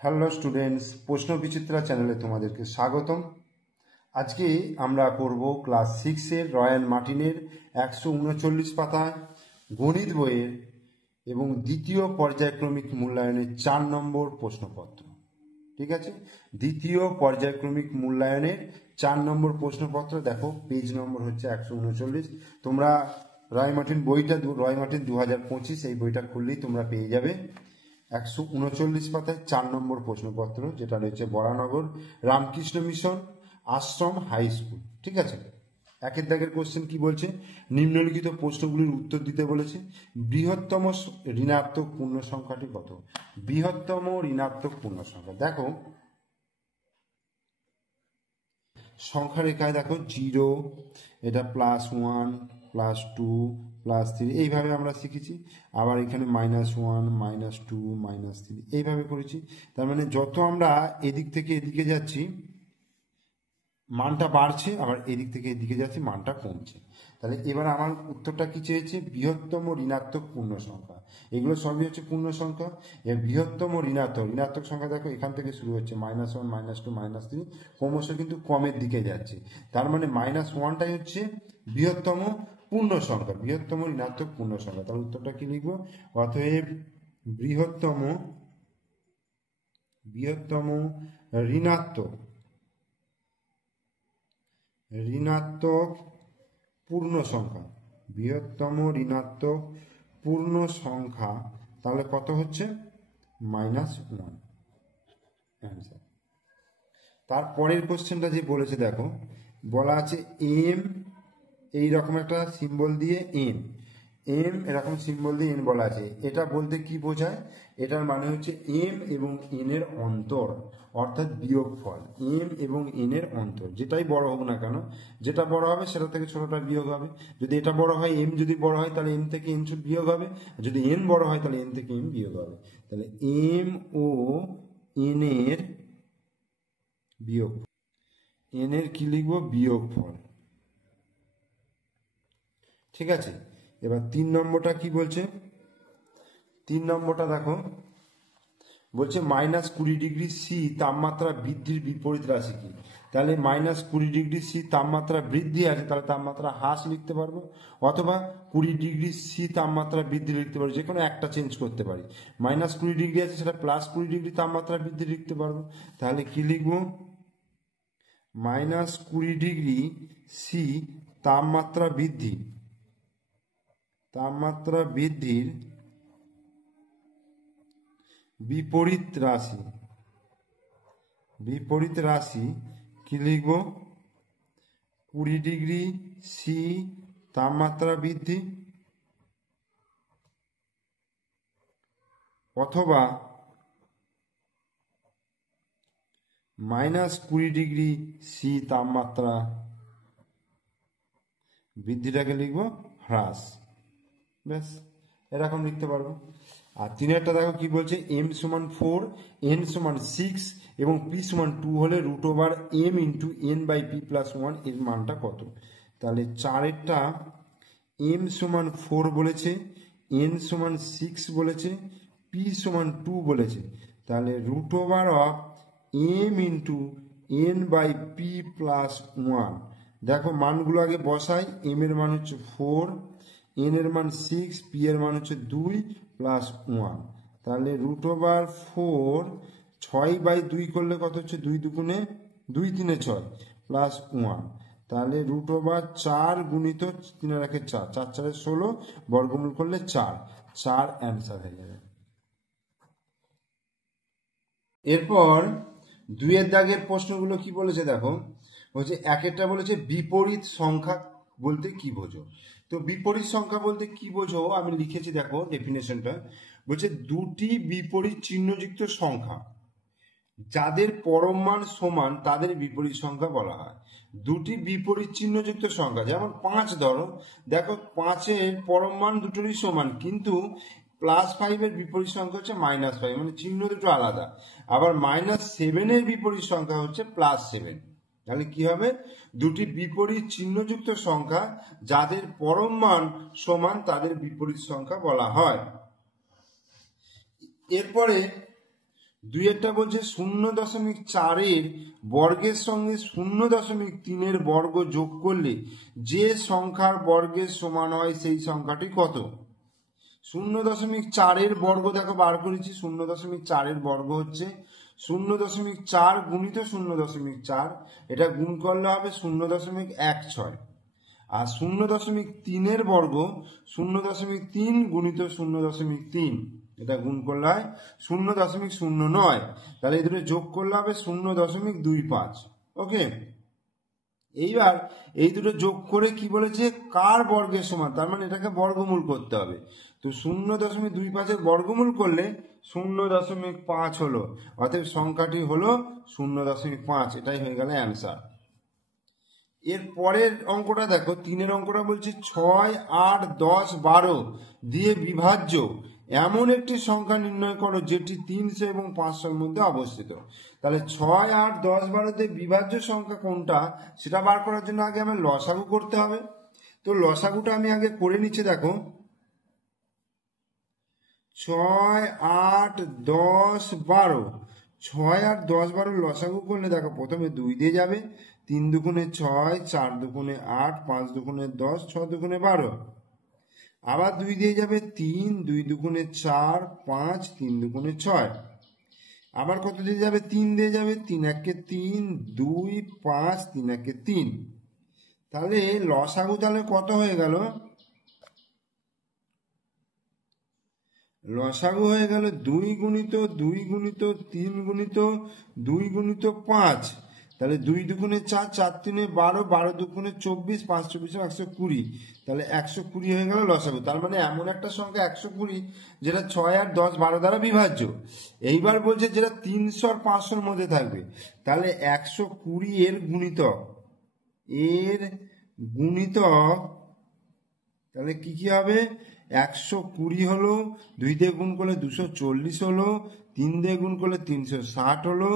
Hello students, প্রশ্ন বিচিত্রা চ্যানেলে তোমাদেরকে স্বাগতম। আজকে আমরা করব ক্লাস 6-এর রয়্যাল মার্টিনের 139 পাতায় গণিত বইয়ের এবং দ্বিতীয় পর্যায়ক্রমিক মূল্যায়নের 4 নম্বর প্রশ্নপত্র। ঠিক আছে, দ্বিতীয় পর্যায়ক্রমিক মূল্যায়নের 4 নম্বর প্রশ্নপত্র। দেখো পেজ নম্বর হচ্ছে 139। তোমরা রয় মার্টিন বইটা রয় মার্টিন 2025 এই বইটা খুললেই তোমরা পেয়ে যাবে। 139 পাতায় 4 নম্বর প্রশ্নপত্র, যেটা রয়েছে বরানগর রামকৃষ্ণ মিশন আশ্রম হাই স্কুল। ঠিক আছে, একের দাগের কোশ্চেন কি বলছে? নিম্নলিখিত প্রশ্নগুলির উত্তর দিতে বলেছে। বৃহত্তম ঋণাত্মক পূর্ণ সংখ্যাটি কত? বৃহত্তম ঋণাত্মক পূর্ণ সংখ্যা, দেখো সংখ্যা রেখায় দেখো 0, এটা +1, +2, +3 এইভাবে আমরা শিখেছি। আবার এখানে -1, -2, -3 এইভাবে করেছি। তার মানে যত আমরা এদিক থেকে এদিকে যাচ্ছি মানটা বাড়ছে, আবার এদিক থেকে এদিকে যাচ্ছি মানটা কমছে। তাহলে এবার আমার উত্তরটা কি চেয়েছে? বৃহত্তম ঋণাত্মক পূর্ণ সংখ্যা। এগুলো সবই হচ্ছে পূর্ণ সংখ্যা। এর বৃহত্তম ঋণাত্মক সংখ্যা দেখো এখান থেকে শুরু হচ্ছে -1, -2, -3 ক্রমশ কিন্তু কমের দিকে যাচ্ছে। তার মানে -1টাই হচ্ছে বৃহত্তম পূর্ণ সংখ্যা, বৃহত্তম ঋণাত্মক পূর্ণ সংখ্যা। তাহলে উত্তরটা কি লিখবো? অতএব বৃহত্তম ঋণাত্মক পূর্ণ সংখ্যা, বৃহত্তম ঋণাত্মক পূর্ণ সংখ্যা তাহলে কত হচ্ছে? -1 অ্যান্সার। তারপরের কোশ্চেনটা যে বলেছে দেখো, বলা আছে এম এইরকম একটা সিম্বল দিয়ে এম এরকম সিম্বল দিয়ে এন বলা আছে। এটা বলতে কি বোঝায়? এটার মানে হচ্ছে এম এবং এন এর অন্তর, অর্থাৎ বিয়োগফল। এম এবং এন এর অন্তর যেটাই বড় হোক না কেন, যেটা বড় হবে সেটা থেকে ছোটটা বিয়োগ হবে। যদি এটা বড় হয়, এম যদি বড় হয় তাহলে এম থেকে এন বিয়োগ হবে, যদি এন বড় হয় তাহলে এন থেকে এম বিয়োগ হবে। তাহলে এম ও এন এর বিয়োগ, এন এর কি লিখবো? বিয়োগফল। ঠিক আছে, এবার 3 নম্বরটা কি বলছে? 3 নম্বরটা দেখো, বলছে -20° সি তাপমাত্রা বৃদ্ধির বিপরীত রাশি কি? তাহলে -20° সি তাপমাত্রা বৃদ্ধি আছে, তাহলে তাপমাত্রা হ্রাস লিখতে পারবো, অথবা 20° সি তাপমাত্রা বৃদ্ধি লিখতে পারবো। যে কোনো একটা চেঞ্জ করতে পারি। -20° আছে, সেটা +20° তাপমাত্রা বৃদ্ধি লিখতে পারবো। তাহলে কি লিখবো? -20° সি তাপমাত্রা বৃদ্ধির বিপরীত রাশি কি লিখব? 20° সি তাপমাত্রা বৃদ্ধি, অথবা -20° সি তাপমাত্রা বৃদ্ধিটাকে লিখব হ্রাস। ব্যাস, এরকম লিখতে পারবো। আর 3-এরটা দেখো কি বলছে? m=4, n=6 এবং p=2 হলে √m × n/p+1 এর মানটা কত? তাহলে 4-এরটা m=4 বলেছে, n=6 বলেছে, p=2 বলেছে। তাহলে √m × n/p+1। দেখো মানগুলো আগে বসাই। m এর মান হচ্ছে 4, n এর মান 6, p এর মান হচ্ছে 2 + 1। তাহলে √4 6/2 করলে কত হচ্ছে? 2 দুগুণে 2 3 6 +1। তাহলে √4 গুণিত 3 আর 1 4, 4 4 16, বর্গমূল করলে 4 অ্যান্সার হয়ে যাবে। এরপর 2-এর দাগের প্রশ্নগুলো কি বলেছে দেখো, বলছে একেরটা বলেছে বিপরীত সংখ্যা বলতে কি বোঝো? তো বিপরীত সংখ্যা বলতে কি বোঝো আমি লিখেছি, দেখো ডেফিনেশনটা। বলছে দুটি বিপরীত চিহ্নযুক্ত সংখ্যা যাদের পরম মান সমান তাদের বিপরীত সংখ্যা বলা হয়। দুটি বিপরীত চিহ্নযুক্ত সংখ্যা, যেমন 5 ধরো, দেখো 5-এর পরম মান দুটোরই সমান, কিন্তু +5 এর বিপরীত সংখ্যা হচ্ছে -5, মানে চিহ্ন দুটো আলাদা। আবার -7 এর বিপরীত সংখ্যা হচ্ছে +7। তাহলে কি হবে? দুটি বিপরীত চিহ্নযুক্ত সংখ্যা যাদের পরম মান সমান তাদের বিপরীত সংখ্যা বলা হয়। এরপরে দুইয়েরটা বলছে 0.4 বর্গের সঙ্গে 0.3 বর্গ যোগ করলে যে সংখ্যার বর্গের সমান হয় সেই সংখ্যাটি কত। 0.4 বর্গ দেখো বার করেছি। 0.4 বর্গ হচ্ছে 0.4 গুণিত 0.4, এটা গুণ করলে হবে 0.16। আর 0.3 বর্গ 0.3 গুণিত 0.3, এটা গুণ করলে হয় 0.09। তাহলে এই দুটো যোগ করলে হবে 0.25। ওকে, এইবার এই দুটো যোগ করে কি বলেছে, কার বর্গের সমান, তার মানে এটাকে বর্গমূল করতে হবে। তো 0.25 বর্গমূল করলে 0.5 হলো, অতএব সংখ্যাটি হলো 0.5। এটাই হয়ে গেল অ্যান্সার। এর পরের অঙ্কটা দেখো, 3 অঙ্কটা বলছে 6, 8, 10, 12 দিয়ে বিভাজ্য এমন একটি সংখ্যা নির্ণয় করো যেটি 300 এবং 500-র মধ্যে অবস্থিত। তাহলে 6, 8, 10, 12 দিয়ে বিভাজ্য সংখ্যা কোনটা সেটা বার করার জন্য আগে আমার লসাগু করতে হবে। তো লসাগুটা আমি আগে করে নিচ্ছি। দেখো 6, 8, 10, 12, 6, 8, 10, 12 লসাগু করলে দেখো প্রথমে 2 দিয়ে যাবে, 3 দুগুণে 6, 4 দুগুণে 8, 5 দুগুণে 10, 6 দুগুণে 12, আবার 2 দিয়ে যাবে 3, 2 দুগুণে 4, 5, 3 দুগুণে 6, আবার কত দিয়ে যাবে, 3 দিয়ে যাবে, 3 একে 3, 2, 5, 3 একে 3। তাহলে লসাগু তাহলে কত হয়ে গেল, লসাগু হয়ে গেল 2 গুণিত 2 গুণিত 3 গুণিত 2 গুণিত 5। তাহলে 2 দুগুণে 4, 4 3 12, 12 দুগুণে 24, 5 24 120। তাহলে 120 হয়ে গেল লসাগু। তার মানে এমন একটা সংখ্যা 120 যেটা 6, 8, 10, 12 দ্বারা বিভাজ্য। এইবার বলছে যেটা 300 আর 500-র মধ্যে থাকবে। তাহলে 120 এর গুণিতক, তাহলে কি কি হবে, 120 হলো, 2 দিয়ে গুণ করলে 240 হলো, 3 দিয়ে গুণ করলে 360 হলো,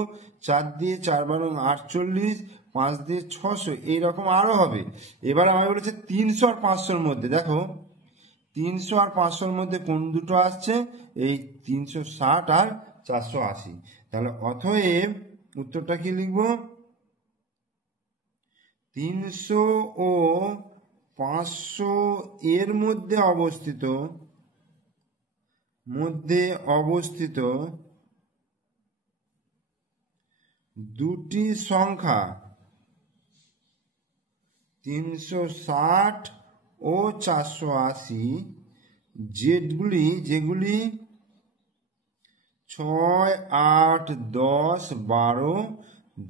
4 দিয়ে 4 12 48, 5 দিয়ে 600, এইরকম আরো হবে। এবার আমি বলেছে 300 আর 500-র মধ্যে, দেখো 300 আর 500-র মধ্যে কোন দুটো আসছে, এই 360 আর 480। তাহলে অতএব উত্তরটা কি লিখবো, 300 ও 500 এর মধ্যে অবস্থিত দুটি সংখ্যা 360 ও 480 যেগুলি 6, 8, 10, 12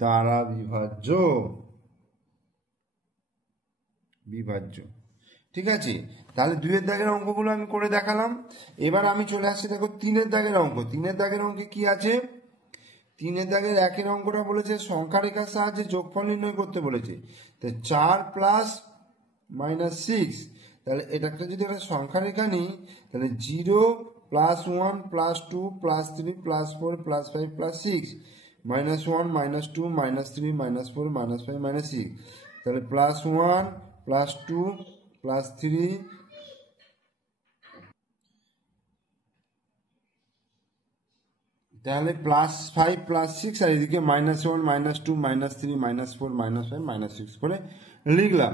দ্বারা বিভাজ্য। ঠিক আছে, তাহলে 2-এর দাগের অঙ্কগুলো আমি করে দেখালাম। এবার আমি চলে আসছি, দেখো 3-এর দাগের অঙ্ক। 3-এর দাগের অঙ্কে কি আছে, 3-এর দাগের 1-এর অঙ্কটা বলেছে সংখ্যা রেখার সাহায্যে যোগফল নির্ণয় করতে বলেছে। তো 4 প্লাস মাইনাস 6, তাহলে এটাকে যদি একটা সংখ্যা রেখা নিই, তাহলে 0 plus 1 plus 2 plus 3 plus 4 plus 5 plus 6, minus 1 minus 2 minus 3 minus 4 minus 5 minus 6, তাহলে প্লাস 1 প্লাস 2 প্লাস 3, তাহলে প্লাস 5 প্লাস 6, আর এদিকে minus 1 minus 2 minus 3 minus 4 minus 5 minus 6 করে লিখলাম।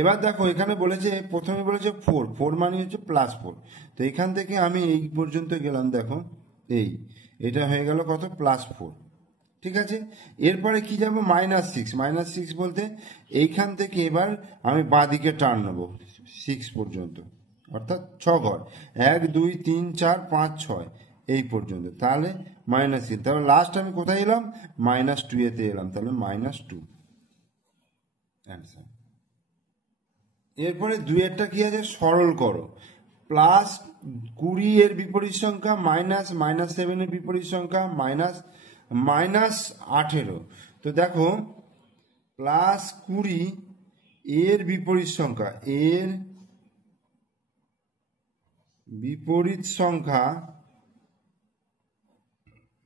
এবার দেখো এখানে বলেছে, প্রথমে বলেছে 4 মানে হচ্ছে প্লাস 4। তো এখান থেকে আমি এই পর্যন্ত গেলাম, দেখো এটা হয়ে গেল কত, প্লাস 4। ঠিক আছে, এরপরে কি যাবো, মাইনাস 6। মাইনাস 6 বলতে এইখান থেকে এবার আমি বাঁ দিকে টার্ন নেবো 6 পর্যন্ত, অর্থাৎ 6 ঘর, 1 2 3 4 5 6 এই পর্যন্ত। তাহলে মাইনাস 3, তাহলে লাস্ট আমি কোথায় এলাম, মাইনাস 2 এতে এলাম, তাহলে মাইনাস 2 অ্যান্সার। এরপরে 2-এরটা কি আছে, সরল করো। প্লাস 20 এর বিপরীত সংখ্যা মাইনাস 7 এর বিপরীত সংখ্যা মাইনাস 18। তো দেখো প্লাস 20 এর বিপরীত সংখ্যা,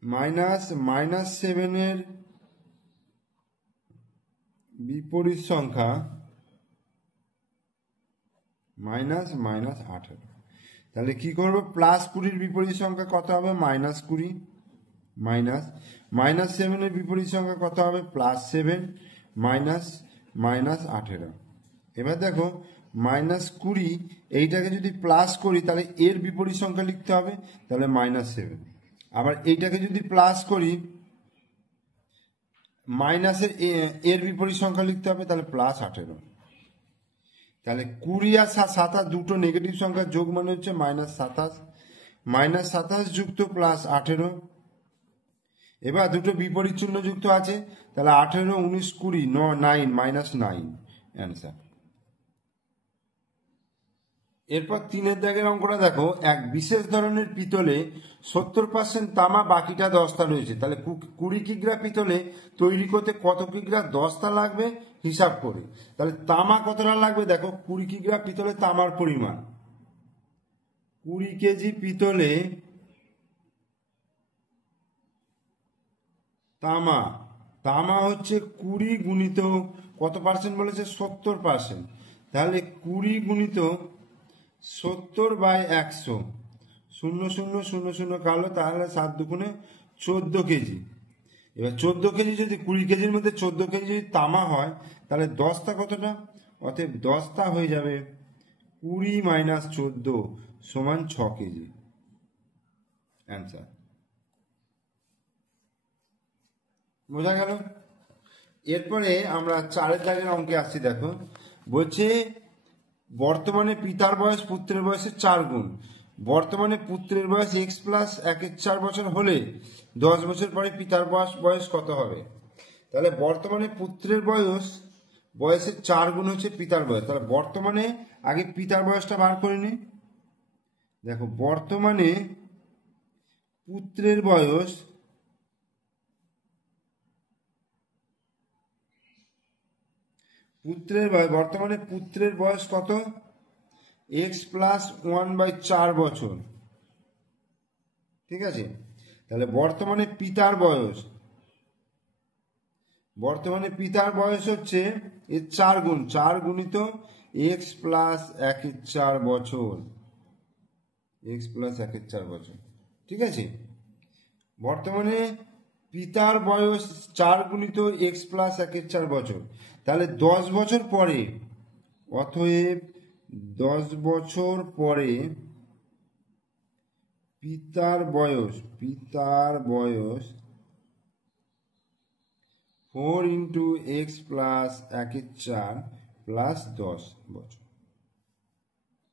মাইনাস 7 এর বিপরীত সংখ্যা মাইনাস 18। তাহলে কি করবো, প্লাস 20-র বিপরীত সংখ্যা কত হবে, মাইনাস 20। মাইনাস মাইনাস 7-এর বিপরীত সংখ্যা কত হবে? +7 মাইনাস মাইনাস 18। এবার দেখো -20, এইটাকে যদি প্লাস করি তাহলে এর বিপরীত সংখ্যা লিখতে হবে, তাহলে -7। আবার এইটাকে যদি প্লাস করি মাইনাসের এর বিপরীত সংখ্যা লিখতে হবে, তাহলে +18। তাহলে 20 আর 27 দুটো নেগেটিভ সংখ্যার যোগ মানে হচ্ছে -27, -27 যুক্ত +18। এবার দুটো বিপরীত চিহ্ন যুক্ত আছে, তাহলে 18, 19, 20, 9 -9 অ্যান্সার। এরপর 3-এর দাগের অঙ্কটা দেখো, এক বিশেষ ধরনের পিতলে 70% তামা, বাকিটা দস্তা রয়েছে। তাহলে 20 কিগ্রা পিতলে তৈরি করতে কত কিগ্রা দস্তা লাগবে হিসাব করে। তাহলে তামা কতটা লাগবে দেখো, 20 কিগ্রা পিতলে তামার পরিমাণ 20 কেজি পিতলে তামা, তামা হচ্ছে 20 গুণিত কত পার্সেন্ট বলেছে? 70%। তাহলে 20 গুণিত 70/100, 0 0 0 0 কালো, তাহলে 7 দুগুণে 14 কেজি। এবার 14 কেজি যদি 20 কেজির মধ্যে 14 কেজি যদি তামা হয়, তাহলে দস্তা কতটা? অতএব দস্তা হয়ে যাবে 20 - 14 সমান 6 কেজি অ্যান্সার। বোঝা গেল? এরপরে আমরা 4-এর দাগের অঙ্কে আসছি। দেখো বলছে বর্তমানে পিতার বয়স পুত্রের বয়সের 4 গুণ। বর্তমানে পুত্রের বয়স x+1/4 বছর হলে 10 বছর পরে পিতার বয়স কত হবে? তাহলে বর্তমানে পুত্রের বয়সের 4 গুণ হচ্ছে পিতার বয়স। তাহলে বর্তমানে আগে পিতার বয়সটা বার করে নি। দেখো বর্তমানে পুত্রের বয়স বর্তমানে পুত্রের বয়স কত? x+1/4 বছর, ঠিক আছে। তাহলে বর্তমানে পিতার বয়স হচ্ছে এর 4 গুণ, 4 গুণিত x+1/4 বছর, x+1/4 বছর, ঠিক আছে। বর্তমানে পিতার বয়স 4 গুণিত x+1/4 বছর। তাহলে 10 বছর পরে, অতএব 10 বছর পরে পিতার বয়স 4 × x+1/4 + 10 বছর।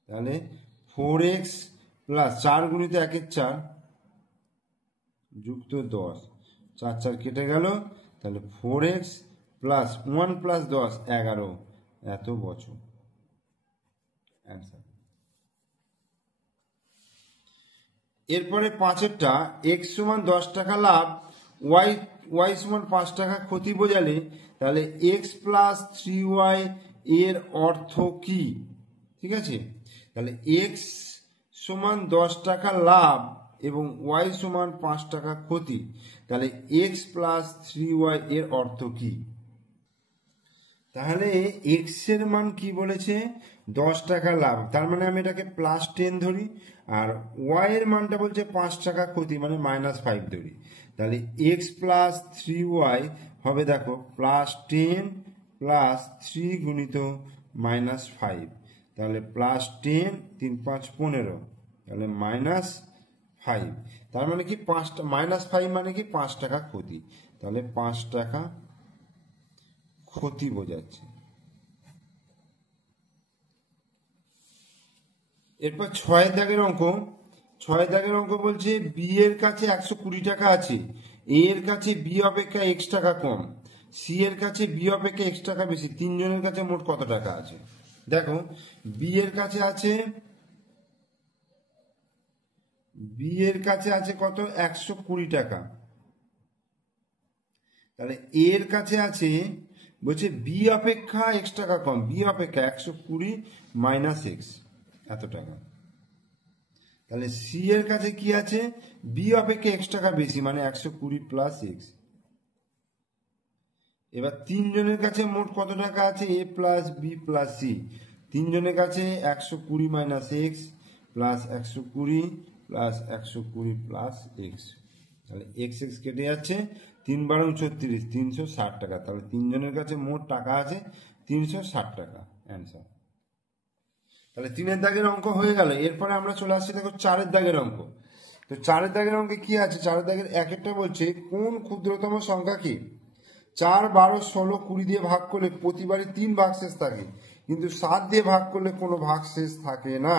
তাহলে 4x + 4 গুণিত 1/4 যুক্ত 10, 4 4 কেটে গেল। তাহলে 4x + 1 + 10 11 এত বছর অ্যান্সার। এরপরে 5-এরটা x = 10 টাকা লাভ, y = 5 টাকা ক্ষতি বোঝালে তাহলে x + 3y এর অর্থ কি? ঠিক আছে। তাহলে x = 10 টাকা লাভ এবং y = 5 টাকা ক্ষতি, তাহলে x + 3y এর অর্থ কি? তাহলে x এর মান কি বলেছে? 10 টাকা লাভ, তার মানে আমি এটাকে +10 ধরি। আর y এর মানটা বলছে 5 টাকা ক্ষতি, মানে -5 ধরি। তাহলে x + 3y হবে দেখো +10 + 3 গুণিত -5। তাহলে +10 3 5 15, তাহলে -5। তার মানে কি -5 মানে কি 5 টাকা ক্ষতি, তাহলে 5 টাকা ক্ষতি বোঝাচ্ছে। এরপর 6-এর দাগের অঙ্ক বলছে b এর কাছে 120 টাকা আছে, a এর কাছে b অপেক্ষা x টাকা কম, c এর কাছে b অপেক্ষা x টাকা বেশি, তিনজনের কাছে মোট কত টাকা আছে? দেখো b এর কাছে আছে কত? 120 টাকা। তাহলে a এর কাছে আছে, বলছে b অপেক্ষা x টাকা কম, b অপেক্ষা 120 - x এত টাকা। তাহলে c এর কাছে কি আছে? b অপেক্ষা x টাকা বেশি, মানে 120 + x। এবার তিনজনের কাছে মোট কত টাকা আছে? a + b + c। তিনজনের কাছে 120 - x + 120 + 120 + x। তাহলে এক্স এক্স কেটে যাচ্ছে, 3×32 360 টাকা। তাহলে তিনজনের কাছে মোট টাকা আছে 360 টাকা, অ্যান্সার। তাহলে 3-এর দাগের অঙ্ক হয়ে গেল। এরপরে আমরা চলে আসছি দেখো 4-এর দাগের অঙ্ক। তো 4-এর দাগের অঙ্কে কি আছে? 4-এর দাগের একটা বলছে কোন ক্ষুদ্রতম সংখ্যা কি 4, 12, 16, 20 দিয়ে ভাগ করলে প্রতিবারই 3 ভাগশেষ থাকে, কিন্তু 7 দিয়ে ভাগ করলে কোনো ভাগশেষ থাকে না।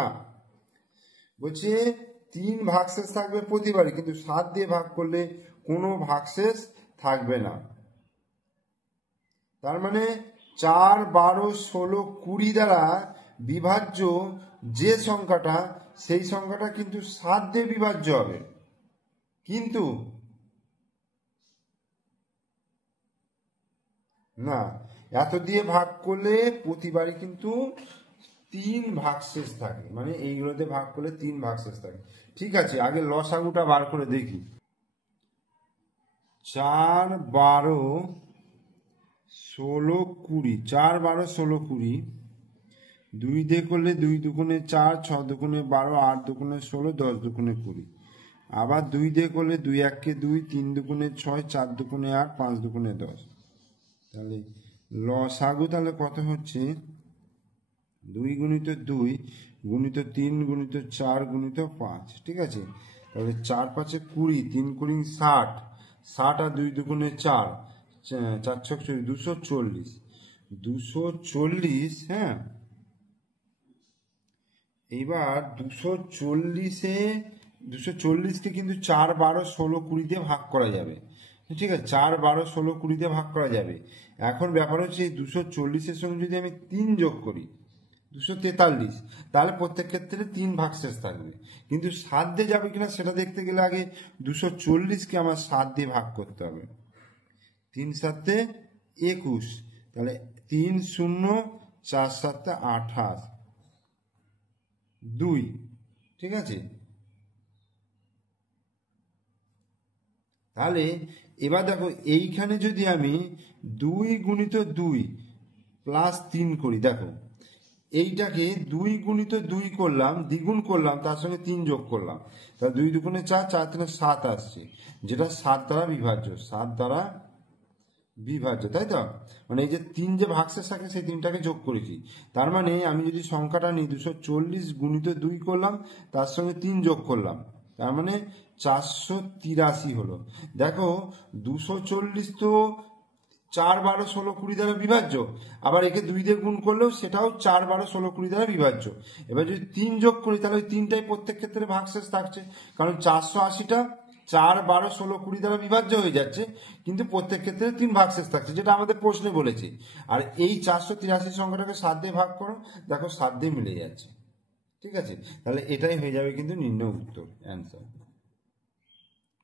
বলছে 3 ভাগশেষ থাকবে প্রতিবারই, কিন্তু 7 দিয়ে ভাগ করলে কোনো ভাগশেষ থাকবে না। তার মানে 4, 12, 16, 20 দ্বারা বিভাজ্য যে সংখ্যাটা, সেই সংখ্যাটা কিন্তু 7 দিয়ে বিভাজ্য হবে, কিন্তু না, এত দিয়ে ভাগ করলে প্রতিবারই কিন্তু 3 ভাগশেষ থাকে, মানে এইগুলোতে ভাগ করলে 3 ভাগশেষ থাকে। ঠিক আছে, আগে লসাগুটা বার করে দেখি। 4, 12, 16, 20, 4, 12, 16, 20, 2 দিয়ে করলে 2 দুগুণে 4, 6 দুগুণে 12, 8 দুগুণে 16, 10 দুগুণে 20, আবার 2 দিয়ে করলে 2 1 2, 3 দুগুণে 6, 4 দুগুণে 8, 5 দুগুণে 10। তাহলে লসাগু তাহলে কত হচ্ছে? 2 গুণিত 2 গুণিত 3 গুণিত 4 গুণিত 5। ঠিক আছে, তাহলে 4 5 20, 3 20 60, 60 আর 2 দুগুণে 4, 4 6 240, 240। হ্যাঁ, এইবার 240কে কিন্তু 4, 12, 16, 20 দিয়ে ভাগ করা যাবে। ঠিক আছে, 4, 12, 16, 20 দিয়ে ভাগ করা যাবে। এখন ব্যাপার হচ্ছে এই 240-এর সঙ্গে যদি আমি 3 যোগ করি, 243, তাহলে প্রত্যেক ক্ষেত্রে 3 ভাগশেষ থাকবে, কিন্তু 7 দিয়ে যাবে কিনা সেটা দেখতে গেলে আগে 240কে আমার 7 দিয়ে ভাগ করতে হবে। 3 7 21, তাহলে 3 0, 4 7 28, 2। ঠিক আছে, তাহলে এবার দেখো এইখানে যদি আমি 2 গুণিত 2 প্লাস 3 করি, দেখো এইটাকে 2 গুণিত 2 করলাম, দ্বিগুণ করলাম, তার সঙ্গে 3 যোগ করলাম, তাহলে 2 দুগুণে 4, 4 3 7 আসছে, যেটা 7 দ্বারা বিভাজ্য, 7 দ্বারা বিভাজ্য, তাই তো? মানে এই যে 3 যে ভাগশেষ থাকে সেই 3টাকে যোগ করেছি, তার মানে আমি যদি সংখ্যাটা নিই 240 গুণিত 2 করলাম, তার সঙ্গে 3 যোগ করলাম, তার মানে 483 হলো। দেখো 240 তো 4, 12, 16, 20 দ্বারা বিভাজ্য, আবার একে 2 দিয়ে গুণ করলেও সেটাও 4, 12, 16, 20 দ্বারা বিভাজ্য। এবার যদি 3 যোগ করি তাহলে ওই 3টাই প্রত্যেক ক্ষেত্রে ভাগশেষ থাকছে, কারণ 480টা 4, 12, 16, 20 দ্বারা বিভাজ্য হয়ে যাচ্ছে, কিন্তু প্রত্যেক ক্ষেত্রে 3 ভাগশেষ থাকছে, যেটা আমাদের প্রশ্নে বলেছে। আর এই 483 সংখ্যাটাকে 7 দিয়ে ভাগ করো, দেখো 7 দিয়ে মিলে যাচ্ছে। ঠিক আছে, তাহলে এটাই হয়ে যাবে কিন্তু নির্ণয় উত্তর, অ্যান্সার।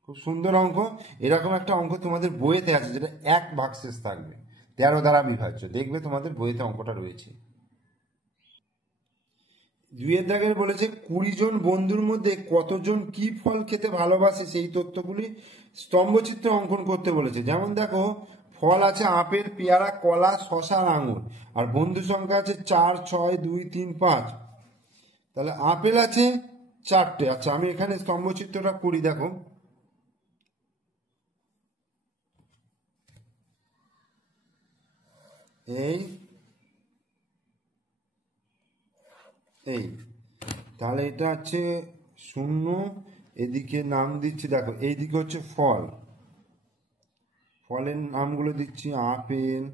খুব সুন্দর অঙ্ক। এরকম একটা অঙ্ক তোমাদের বইয়েতে আছে, যেটা 1 ভাগশেষ থাকবে, 13 দ্বারা বিভাজ্য, দেখবে তোমাদের বইয়েতে অঙ্কটা রয়েছে। 2-এর দাগের বলেছে 20 জন বন্ধুর মধ্যে কতজন কি ফল খেতে ভালোবাসে সেই তথ্যগুলি স্তম্ভচিত্র অঙ্কন করতে বলেছে। যেমন দেখো, ফল আছে আপেল, পেয়ারা, কলা, শসা আর আঙুর, আর বন্ধু সংখ্যা আছে 4, 6, 2, 3, 5। তাহলে আপেল আছে 4টে। আচ্ছা, আমি এখানে স্তম্ভচিত্রটা করি, দেখো এই এই তাহলে এটা হচ্ছে 0, এদিকে নাম দিচ্ছি, দেখো এইদিকে হচ্ছে ফল, ফলের নামগুলো দিচ্ছি আপেল,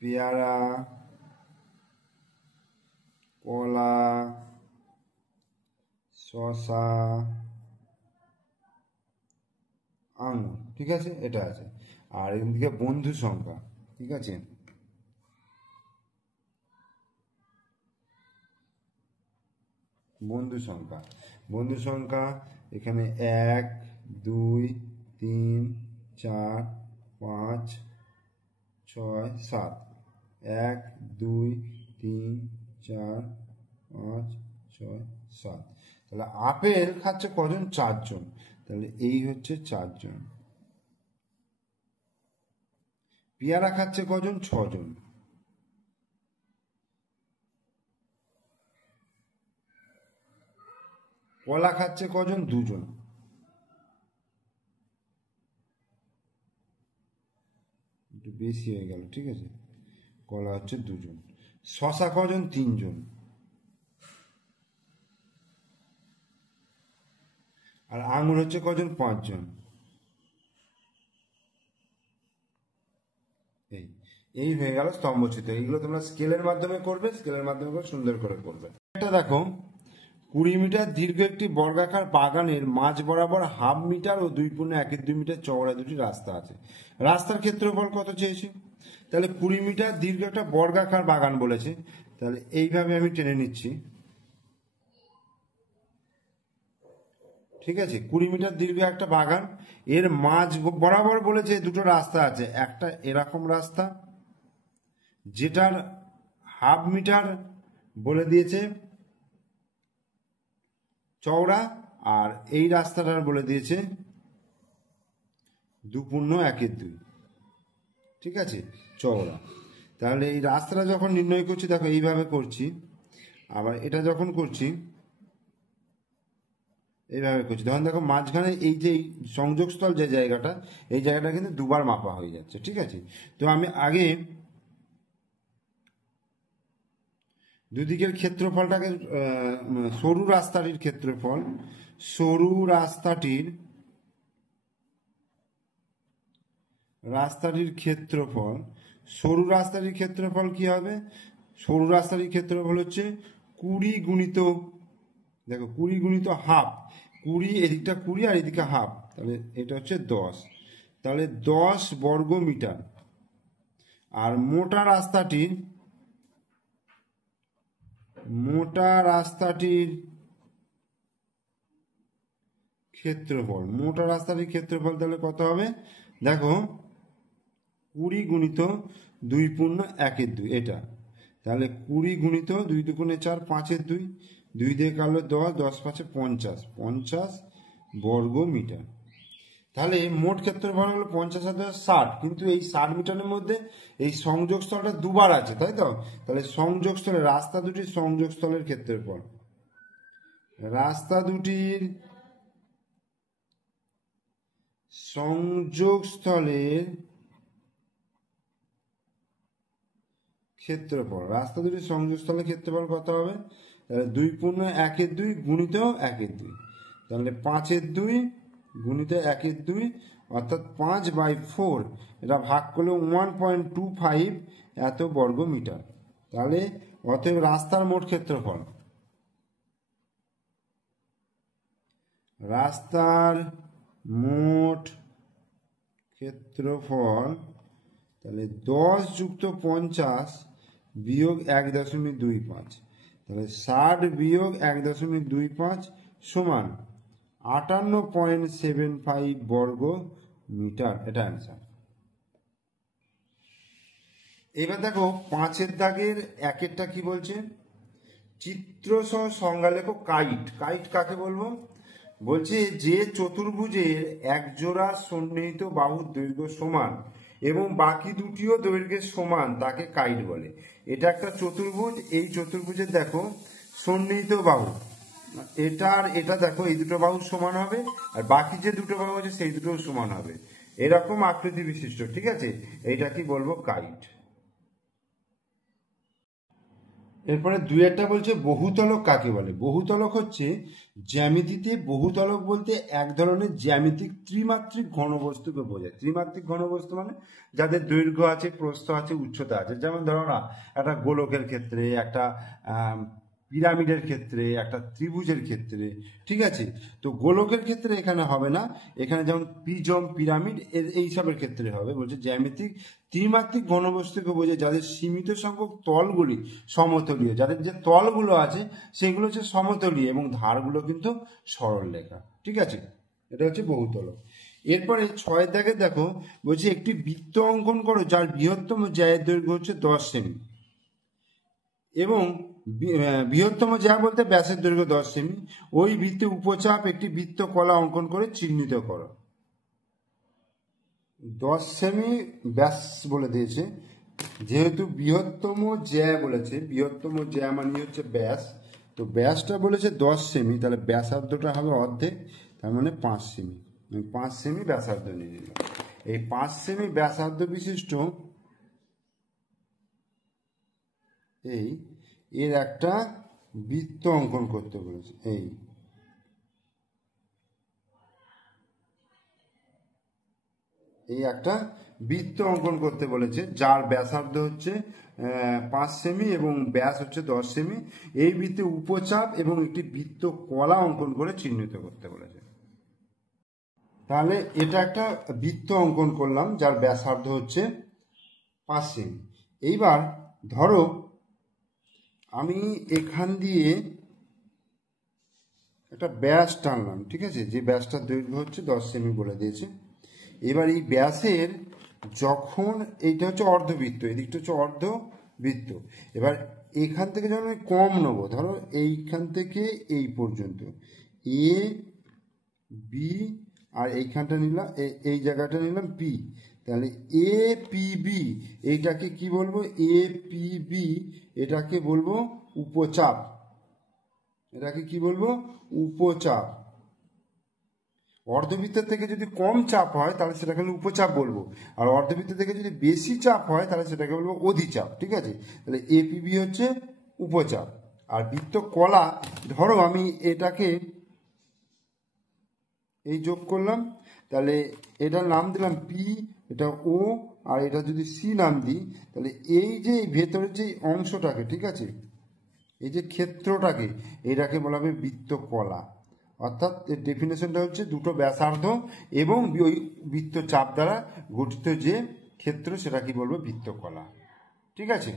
পেয়ারা, কলা, শসা, আঙুর। ঠিক আছে, এটা আছে। আর এদিকে বন্ধু সংখ্যা, ঠিক আছে, বন্ধু সংখ্যা এখানে 1, 2, 3, 4, 5, 6, 7, 1, 2, 3, 4, 5, 6, 7। তাহলে আপেল খাচ্ছে কজন? 4 জন, তাহলে এই হচ্ছে 4 জন। পেয়ারা খাচ্ছে কজন? 6 জন। কলা খাচ্ছে কজন? দুজন। একটু বেশি হয়ে গেল, ঠিক আছে, কলা হচ্ছে দুজন। শশা কজন? তিনজন। আর আঙুর হচ্ছে কজন? পাঁচজন। এই এই হয়ে গেল স্তম্ভচিত্র। এইগুলো তোমরা স্কেলের মাধ্যমে করবে, স্কেলের মাধ্যমে করে সুন্দর করে করবে। এটা দেখো, 20 মিটার দীর্ঘ একটি বর্গাকার বাগানের মাঝ বরাবর 1/2 মিটার ও 2.12 মিটার চওড়া দুটি রাস্তা আছে। রাস্তার ক্ষেত্রফল কত চেয়েছে? তাহলে 20 মিটার দীর্ঘ একটা বর্গাকার বাগান বলেছে, তাহলে এইভাবে আমি টেনে নিচ্ছি, ঠিক আছে। 20 মিটার দীর্ঘ একটা বাগান, এর মাঝ বরাবর বলেছে দুটো রাস্তা আছে। একটা এরকম রাস্তা, যেটার 1/2 মিটার বলে দিয়েছে চওড়া, আর এই রাস্তাটার বলে দিয়েছে 2.12, ঠিক আছে, চওড়া। তাহলে এই রাস্তাটা যখন নির্ণয় করছি, দেখো এইভাবে করছি, আবার এটা যখন করছি এইভাবে করছি, তখন দেখো মাঝখানে এই যে সংযোগস্থল যে জায়গাটা, এই জায়গাটা কিন্তু দুবার মাপা হয়ে যাচ্ছে, ঠিক আছে। তো আমি আগে দুদিকের ক্ষেত্রফলটাকে, সরু রাস্তাটির ক্ষেত্রফল, সরু রাস্তাটির ক্ষেত্রফল, সরু রাস্তাটির ক্ষেত্রফল কি হবে? সরু রাস্তাটির ক্ষেত্রফল হচ্ছে 20 গুণিত, দেখো 20 গুণিত হাফ, 20 এদিকটা 20 আর এদিকে হাফ, তাহলে এটা হচ্ছে 10, তাহলে 10 বর্গ মিটার। আর মোটা রাস্তাটির ক্ষেত্রফল, মোটা রাস্তাটির ক্ষেত্রফল তাহলে কত হবে? দেখো 20 গুণিত 2.12, এটা, তাহলে 20 গুণিত 2 দুগুণে 4, 5 2, 2 দিয়ে কাটলো 10, 10 5 50, 50 বর্গ মিটার। তাহলে মোট ক্ষেত্রফল হলো 50 আর 10 60, কিন্তু এই 60 মিটারের মধ্যে এই সংযোগস্থলটা দুবার আছে, তাই তো। তাহলে সংযোগস্থলের, রাস্তা দুটির সংযোগস্থলের ক্ষেত্রফল, রাস্তা দুটির সংযোগস্থলের ক্ষেত্রফল, রাস্তা দুটির সংযোগস্থলের ক্ষেত্রফল কত হবে? তাহলে 2.12 গুণিত 1/2, তাহলে 5/2 গুণিত 1/2, অর্থাৎ 5/4, এটা ভাগ করলে 1.25 এত বর্গ মিটার। তাহলে অতএব রাস্তার মোট ক্ষেত্রফল, রাস্তার মোট ক্ষেত্রফল, তাহলে 10 যুক্ত 50 বিয়োগ 1.25, তাহলে 60 বিয়োগ 1.25 সমান 58.75 বর্গ মিটার, এটা অ্যান্সার। এবার দেখো 5 দাগের 1-এরটা কি বলছে? চিত্র সহ সংজ্ঞা লেখো কাইট। কাইট কাকে বলবো? বলছে যে চতুর্ভুজের এক জোড়া সন্নিহিত বাহুর দৈর্ঘ্য সমান এবং বাকি দুটিও দৈর্ঘ্যের সমান তাকে কাইট বলে। এটা একটা চতুর্ভুজ, এই চতুর্ভুজের দেখো সন্নিহিত বাহু, এটা আর এটা দেখো, এই দুটো বাহু সমান হবে, আর বাকি যে দুটো বাহু আছে সেই দুটো সমান হবে, এরকম আকৃতি বিশিষ্ট, ঠিক আছে। এইটা কি বলবো? কাইট। এরপরে 2-এরটা বলছে বহুতলক কাকে বলে? বহুতলক হচ্ছে জ্যামিতিতে, বহুতলক বলতে এক ধরনের জ্যামিতিক ত্রিমাত্রিক ঘনবস্তুকে বোঝায়। ত্রিমাত্রিক ঘনবস্তু মানে যাদের দৈর্ঘ্য আছে, প্রস্থ আছে, উচ্চতা আছে। যেমন ধরো না, একটা গোলকের ক্ষেত্রে, একটা পিরামিডের ক্ষেত্রে, একটা ত্রিভুজের ক্ষেত্রে, ঠিক আছে। তো গোলকের ক্ষেত্রে এখানে হবে না, এখানে যেমন প্রিজম, পিরামিড, এইসবের ক্ষেত্রে হবে। বলছে জ্যামিতিক ত্রিমাত্রিক ঘনবস্তুকে বোঝায় যাদের সীমিত সংখ্যক তলগুলি সমতলীয়, যাদের যে তলগুলো আছে সেগুলো হচ্ছে সমতলীয় এবং ধারগুলো কিন্তু সরল রেখা, ঠিক আছে। এটা হচ্ছে বহুতলক। এরপরে 6 দাগে দেখো, বলছে একটি বৃত্ত অঙ্কন করো যার বৃহত্তম জ্যায়ের দৈর্ঘ্য হচ্ছে 10 সেমি এবং বৃহত্তম জ্যা বলতে ব্যাসের দৈর্ঘ্য 10 সেমি। ওই বৃত্তে উপচাপ একটি বৃত্ত কলা অঙ্কন করে চিহ্নিত করো। 10 সেমি ব্যাস বলে দিয়েছে, যেহেতু বৃহত্তম জ্যা বলেছে, বৃহত্তম জ্যা মানে হচ্ছে ব্যাস, তো ব্যাসটা বলেছে 10 সেমি, তাহলে ব্যাসার্ধটা হবে অর্ধেক, তার মানে 5 সেমি। 5 সেমি ব্যাসার্ধ নিয়ে নিলাম। এই 5 সেমি ব্যাসার্ধ বিশিষ্ট এর একটা বৃত্ত অঙ্কন করতে বলেছে। এই একটা বৃত্ত অঙ্কন করতে বলেছে, যার ব্যাসার্ধ হচ্ছে 5 সেমি এবং ব্যাস হচ্ছে 10 সেমি। এই বৃত্তে উপচাপ এবং একটি বৃত্ত কলা অঙ্কন করে চিহ্নিত করতে বলেছে। তাহলে এটা একটা বৃত্ত অঙ্কন করলাম যার ব্যাসার্ধ হচ্ছে 5 সেমি। এইবার ধরো আমি এখান দিয়ে একটা ব্যাস টানলাম, ঠিক আছে, যে ব্যাসটার দৈর্ঘ্য হচ্ছে 10 সেমি বলে দিয়েছে। এবার এই ব্যাসের যখন এইটা হচ্ছে অর্ধবৃত্ত, এদিকটা হচ্ছে অর্ধবৃত্ত, এবার এখান থেকে যখন আমি কম নেবো, ধরো এইখান থেকে এই পর্যন্ত এ বি, আর এইখানটা নিলাম, এই জায়গাটা নিলাম পি, তাহলে এ পি বি এইটাকে কি বলবো, এ পি বি এটাকে বলবো উপচাপ। এটাকে কি বলবো, উপচাপ। অর্ধবৃত্তের থেকে যদি কম চাপ হয় তাহলে সেটাকে উপচাপ বলবো, আর অর্ধবৃত্ত থেকে যদি বেশি চাপ হয় তাহলে সেটাকে বলবো অধিচাপ, ঠিক আছে। তাহলে এপিবি হচ্ছে উপচাপ। আর বৃত্ত কলা, ধরো আমি এটাকে এই যোগ করলাম, তাহলে এটার নাম দিলাম পি, এটা ও, আর এটা যদি সি নাম দিই, তাহলে এই যে ভেতরের যে অংশটাকে, ঠিক আছে, এই যে ক্ষেত্রটাকে, এটাকে বলা হবে বৃত্ত কলা। অর্থাৎ এর ডেফিনেশনটা হচ্ছে দুটো ব্যাসার্ধ এবং ওই বৃত্ত চাপ দ্বারা গঠিত যে ক্ষেত্র, সেটা কি বলবো, বৃত্ত কলা, ঠিক আছে।